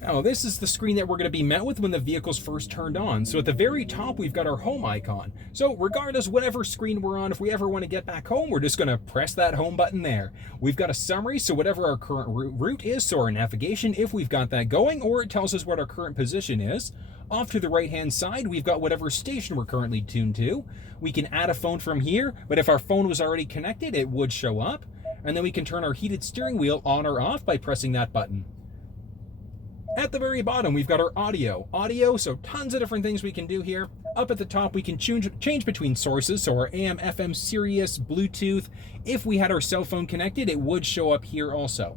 Now, this is the screen that we're going to be met with when the vehicle's first turned on. So at the very top, we've got our home icon. So regardless whatever screen we're on, if we ever want to get back home, we're just going to press that home button there. We've got a summary, so whatever our current route is, so our navigation, if we've got that going, or it tells us what our current position is. Off to the right-hand side, we've got whatever station we're currently tuned to. We can add a phone from here, but if our phone was already connected, it would show up. And then we can turn our heated steering wheel on or off by pressing that button. At the very bottom, we've got our audio. So tons of different things we can do here. Up at the top, we can change between sources, so our AM, FM, Sirius, Bluetooth. If we had our cell phone connected, it would show up here also.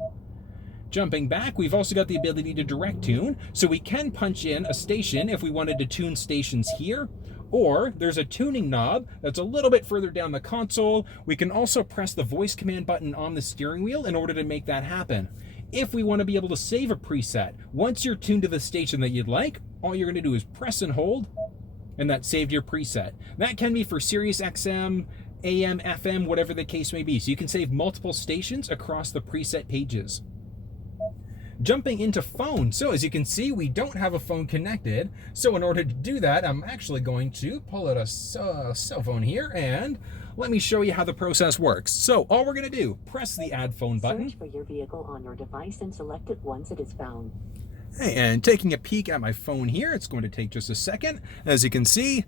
Jumping back, we've also got the ability to direct tune, so we can punch in a station if we wanted to tune stations here. Or there's a tuning knob that's a little bit further down the console. We can also press the voice command button on the steering wheel in order to make that happen. If we want to be able to save a preset, once you're tuned to the station that you'd like, all you're going to do is press and hold, and that saved your preset. That can be for Sirius XM, AM, FM, whatever the case may be. So you can save multiple stations across the preset pages. Jumping into phone. So as you can see, we don't have a phone connected. So in order to do that, I'm actually going to pull out a cell phone here and let me show you how the process works. So all we're going to do, press the add phone button. Search for your vehicle on your device and select it once it is found. Hey, and taking a peek at my phone here, it's going to take just a second. As you can see,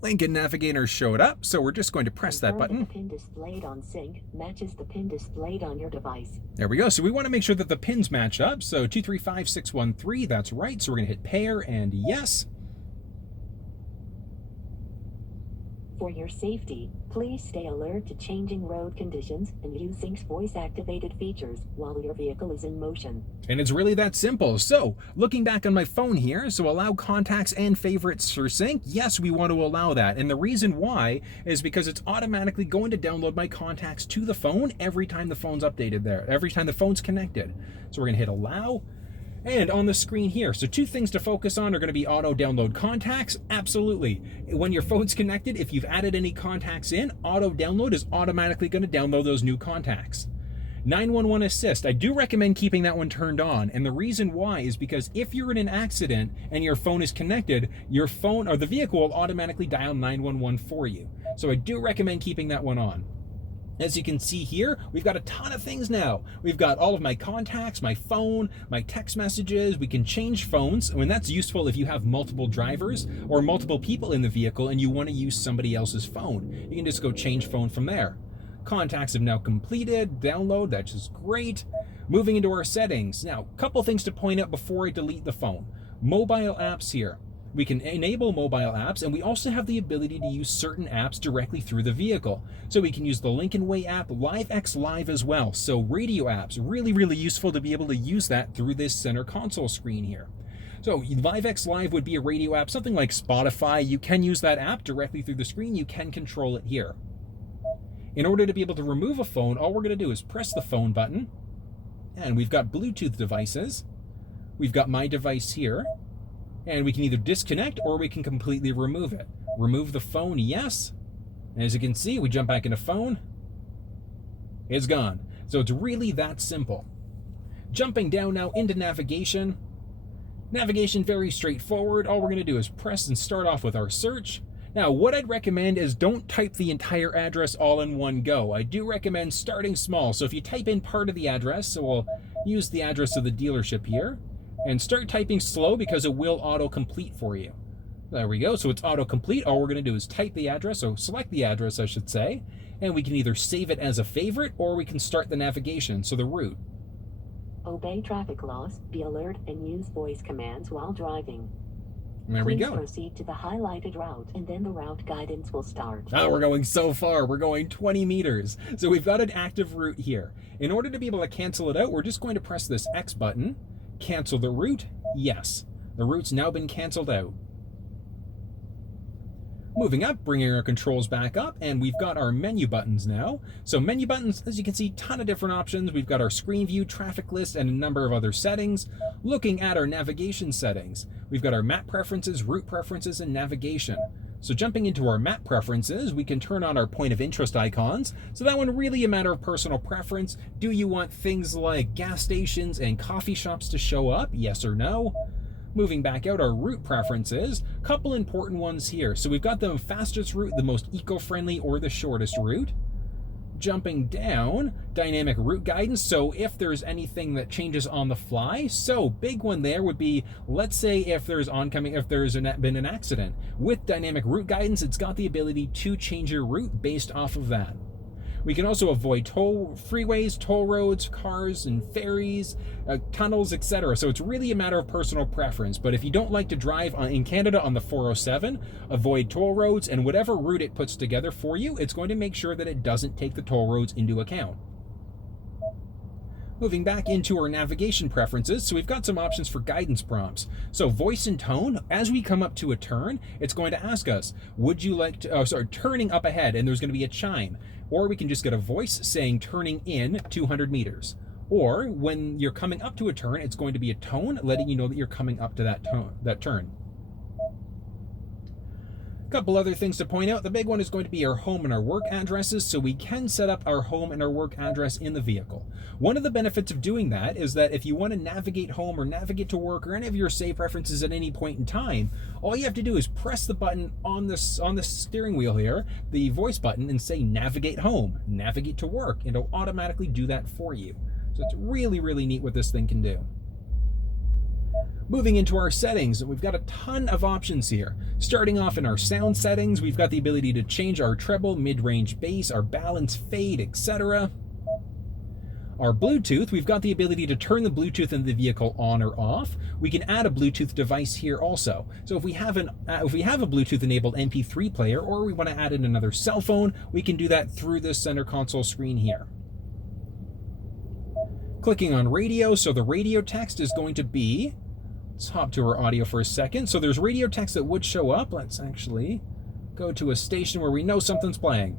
Lincoln Navigator showed up, so we're just going to press that button. The pin displayed on sync matches the pin displayed on your device. There we go. So we want to make sure that the pins match up. So 235613, that's right. So we're going to hit pair and yes. For your safety, please stay alert to changing road conditions and use Sync's voice-activated features while your vehicle is in motion. And it's really that simple. So looking back on my phone here, so allow contacts and favorites for sync. Yes, we want to allow that. And the reason why is because it's automatically going to download my contacts to the phone every time the phone's updated there, every time the phone's connected. So we're going to hit allow. And on the screen here, so two things to focus on are going to be auto download contacts. Absolutely. When your phone's connected, if you've added any contacts in, auto download is automatically going to download those new contacts. 911 assist, I do recommend keeping that one turned on. And the reason why is because if you're in an accident and your phone is connected, your phone or the vehicle will automatically dial 911 for you. So I do recommend keeping that one on. As you can see here, we've got a ton of things now. We've got all of my contacts, my phone, my text messages. We can change phones. I mean, that's useful if you have multiple drivers or multiple people in the vehicle and you want to use somebody else's phone. You can just go change phone from there. Contacts have now completed. Download, that's just great. Moving into our settings. Now, a couple things to point out before I delete the phone. Mobile apps here. We can enable mobile apps, and we also have the ability to use certain apps directly through the vehicle. So we can use the Lincoln Way app, LiveX Live as well. So radio apps, really, really useful to be able to use that through this center console screen here. So LiveX Live would be a radio app, something like Spotify. You can use that app directly through the screen. You can control it here. In order to be able to remove a phone, all we're going to do is press the phone button, and we've got Bluetooth devices. We've got my device here. And we can either disconnect or we can completely remove it. Remove the phone, yes. And as you can see, we jump back into phone. It's gone. So it's really that simple. Jumping down now into navigation. Navigation, very straightforward. All we're going to do is press and start off with our search. Now, what I'd recommend is don't type the entire address all in one go. I do recommend starting small. So if you type in part of the address, so we'll use the address of the dealership here. And start typing slow because it will auto-complete for you. There we go. So it's auto-complete. All we're going to do is type the address, or select the address, I should say. And we can either save it as a favorite, or we can start the navigation, so the route. Obey traffic laws, be alert, and use voice commands while driving. And there we go. Proceed to the highlighted route, and then the route guidance will start. Oh, we're going so far. We're going 20 meters. So we've got an active route here. In order to be able to cancel it out, we're just going to press this X button. Cancel the route? Yes. The route's now been canceled out. Moving up, bringing our controls back up, and we've got our menu buttons now. So menu buttons, as you can see, ton of different options. We've got our screen view, traffic list, and a number of other settings. Looking at our navigation settings, we've got our map preferences, route preferences, and navigation. So jumping into our map preferences, we can turn on our point of interest icons. So that one really a matter of personal preference. Do you want things like gas stations and coffee shops to show up? Yes or no? Moving back out, our route preferences, couple important ones here. So we've got the fastest route, the most eco-friendly, or the shortest route. Jumping down, dynamic route guidance, so if there's anything that changes on the fly. So big one there would be, let's say if there's been an accident. With dynamic route guidance, it's got the ability to change your route based off of that. We can also avoid freeways, toll roads, cars and ferries, tunnels, etc. So it's really a matter of personal preference. But if you don't like to drive in Canada on the 407, avoid toll roads, and whatever route it puts together for you, it's going to make sure that it doesn't take the toll roads into account. Moving back into our navigation preferences, so we've got some options for guidance prompts. So voice and tone, as we come up to a turn, it's going to ask us, would you like to, turning up ahead, and there's going to be a chime. Or we can just get a voice saying turning in 200 meters. Or when you're coming up to a turn, it's going to be a tone letting you know that you're coming up to that turn. Couple other things to point out. The big one is going to be our home and our work addresses, so we can set up our home and our work address in the vehicle. One of the benefits of doing that is that if you want to navigate home or navigate to work or any of your save preferences at any point in time, all you have to do is press the button on the steering wheel here, the voice button, and say navigate home, navigate to work, and it'll automatically do that for you. So it's really, really neat what this thing can do. Moving into our settings, we've got a ton of options here. Starting off in our sound settings, we've got the ability to change our treble, mid-range bass, our balance, fade, etc. Our Bluetooth, we've got the ability to turn the Bluetooth in the vehicle on or off. We can add a Bluetooth device here also. So if we have a Bluetooth enabled MP3 player, or we want to add in another cell phone, we can do that through the center console screen here. Clicking on radio, so the radio text is going to be, let's hop to our audio for a second. So there's radio text that would show up. Let's actually go to a station where we know something's playing.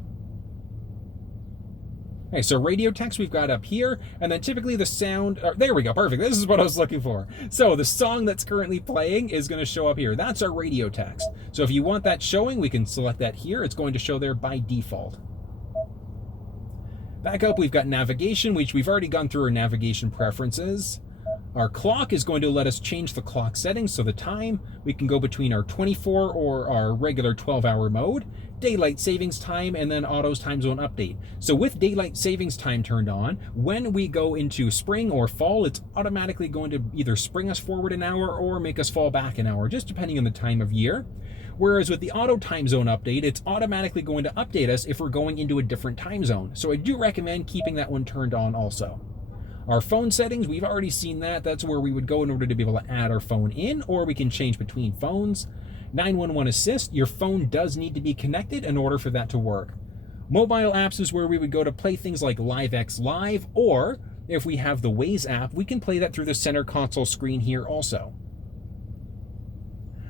Okay, so radio text we've got up here, and then typically the sound, there we go, perfect. This is what I was looking for. So the song that's currently playing is going to show up here. That's our radio text. So if you want that showing, we can select that here. It's going to show there by default. Back up, we've got navigation, which we've already gone through our navigation preferences. Our clock is going to let us change the clock settings, so the time, we can go between our 24 or our regular 12-hour mode, daylight savings time, and then auto's time zone update. So with daylight savings time turned on, when we go into spring or fall, it's automatically going to either spring us forward an hour or make us fall back an hour, just depending on the time of year. Whereas with the auto time zone update, it's automatically going to update us if we're going into a different time zone. So I do recommend keeping that one turned on also. Our phone settings, we've already seen that. That's where we would go in order to be able to add our phone in, or we can change between phones. 911 assist, your phone does need to be connected in order for that to work. Mobile apps is where we would go to play things like LiveX Live, or if we have the Waze app, we can play that through the center console screen here also.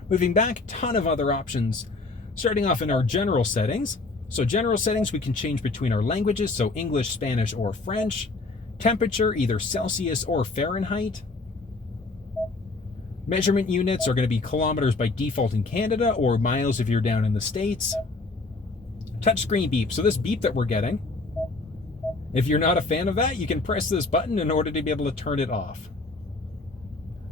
Moving back, ton of other options. Starting off in our general settings. So general settings, we can change between our languages, so English, Spanish, or French. Temperature, either Celsius or Fahrenheit. Measurement units are going to be kilometers by default in Canada, or miles if you're down in the States. Touchscreen beep, so this beep that we're getting, if you're not a fan of that, you can press this button in order to be able to turn it off.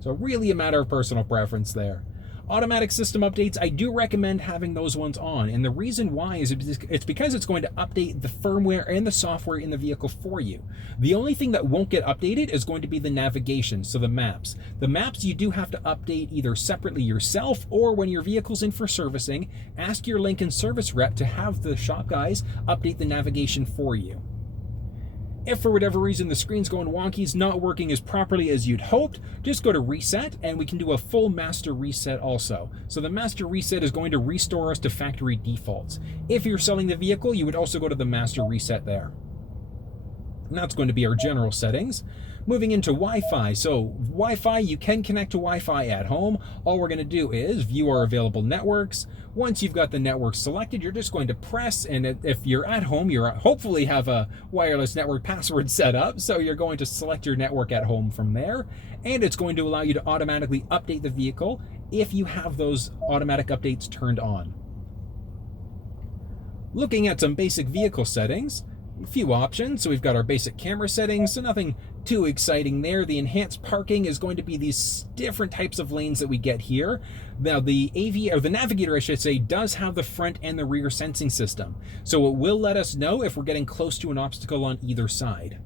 So really a matter of personal preference there. Automatic system updates, I do recommend having those ones on, and the reason why is it's because it's going to update the firmware and the software in the vehicle for you. The only thing that won't get updated is going to be the navigation, so the maps. The maps you do have to update either separately yourself, or when your vehicle's in for servicing, ask your Lincoln service rep to have the shop guys update the navigation for you. If for whatever reason the screen's going wonky, it's not working as properly as you'd hoped, just go to reset and we can do a full master reset also. So the master reset is going to restore us to factory defaults. If you're selling the vehicle, you would also go to the master reset there. And that's going to be our general settings. Moving into Wi-Fi. So Wi-Fi, you can connect to Wi-Fi at home. All we're going to do is view our available networks. Once you've got the network selected, you're just going to press, and if you're at home, you hopefully have a wireless network password set up. So you're going to select your network at home from there, and it's going to allow you to automatically update the vehicle if you have those automatic updates turned on. Looking at some basic vehicle settings, a few options. So we've got our basic camera settings, so nothing too exciting there. The enhanced parking is going to be these different types of lanes that we get here. Now the Navigator, I should say, does have the front and the rear sensing system. So it will let us know if we're getting close to an obstacle on either side.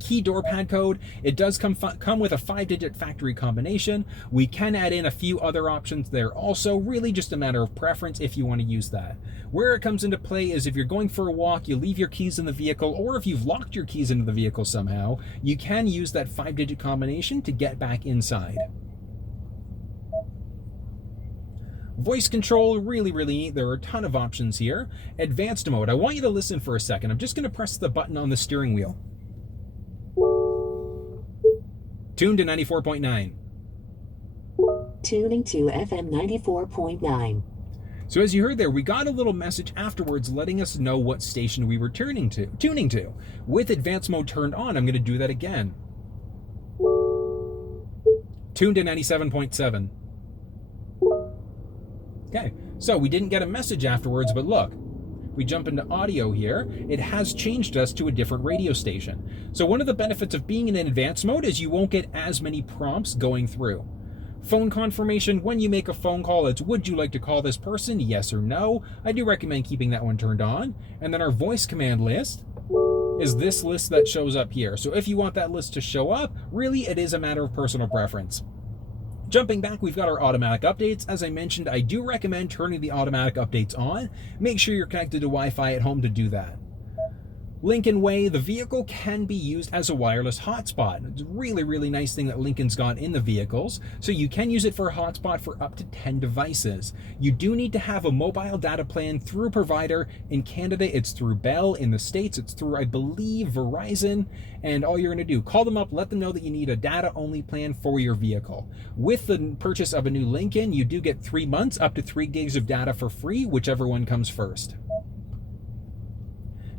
Key door pad code, it does come with a 5-digit factory combination. We can add in a few other options there also, really just a matter of preference if you want to use that. Where it comes into play is if you're going for a walk, you leave your keys in the vehicle, or if you've locked your keys into the vehicle somehow, you can use that 5-digit combination to get back inside. Voice control, really neat. There are a ton of options here. Advanced mode, I want you to listen for a second. I'm just going to press the button on the steering wheel. Tuned to 94.9. Tuning to FM 94.9. So as you heard there, we got a little message afterwards letting us know what station we were tuning to. With advanced mode turned on, I'm going to do that again. Tuned to 97.7. Okay, so we didn't get a message afterwards, but look. We jump into audio here, it has changed us to a different radio station. So one of the benefits of being in advanced mode is you won't get as many prompts going through. Phone confirmation, when you make a phone call, it's would you like to call this person, yes or no. I do recommend keeping that one turned on. And then our voice command list is this list that shows up here. So if you want that list to show up, really it is a matter of personal preference. Jumping back, we've got our automatic updates. As I mentioned, I do recommend turning the automatic updates on. Make sure you're connected to Wi-Fi at home to do that. Lincoln Way, the vehicle can be used as a wireless hotspot. It's a really nice thing that Lincoln's got in the vehicles. So you can use it for a hotspot for up to 10 devices. You do need to have a mobile data plan through a provider. In Canada, it's through Bell. In the States, it's through, I believe, Verizon. And all you're going to do, call them up, let them know that you need a data-only plan for your vehicle. With the purchase of a new Lincoln, you do get 3 months, up to 3 gigs of data for free, whichever one comes first.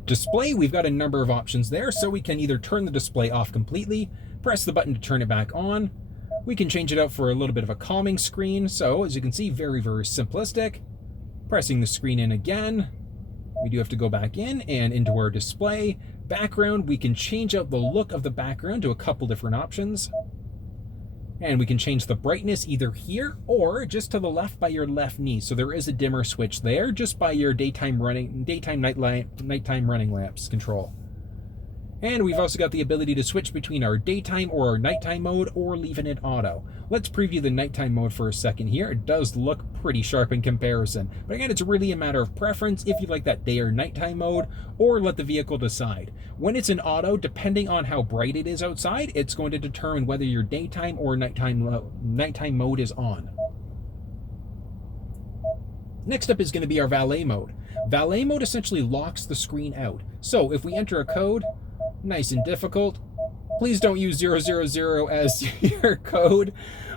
Display, we've got a number of options there, so we can either turn the display off completely, press the button to turn it back on. We can change it out for a little bit of a calming screen, so as you can see, very simplistic. Pressing the screen in again, we do have to go back in and into our display. Background, we can change out the look of the background to a couple different options. And we can change the brightness either here or just to the left by your left knee. So there is a dimmer switch there just by your nighttime running lamps control. And we've also got the ability to switch between our daytime or our nighttime mode or leaving it auto. Let's preview the nighttime mode for a second here. It does look pretty sharp in comparison. But again, it's really a matter of preference if you like that day or nighttime mode, or let the vehicle decide. When it's in auto, depending on how bright it is outside, it's going to determine whether your daytime or nighttime mode is on. Next up is going to be our valet mode. Valet mode essentially locks the screen out. So if we enter a code, nice and difficult. Please don't use 000 as your code.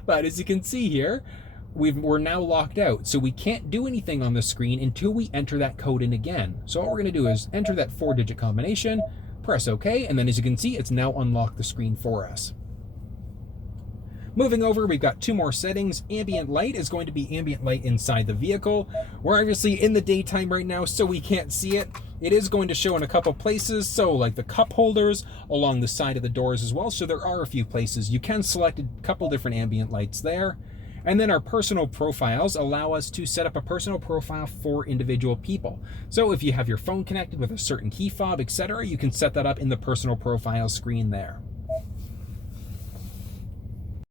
But as you can see here, we're now locked out. So we can't do anything on the screen until we enter that code in again. So all we're going to do is enter that 4-digit combination, press OK, and then as you can see, it's now unlocked the screen for us. Moving over, we've got 2 more settings. Ambient light is going to be ambient light inside the vehicle. We're obviously in the daytime right now, so we can't see it. It is going to show in a couple places, so like the cup holders along the side of the doors as well. So there are a few places. You can select a couple different ambient lights there. And then our personal profiles allow us to set up a personal profile for individual people. So if you have your phone connected with a certain key fob, etc., you can set that up in the personal profile screen there.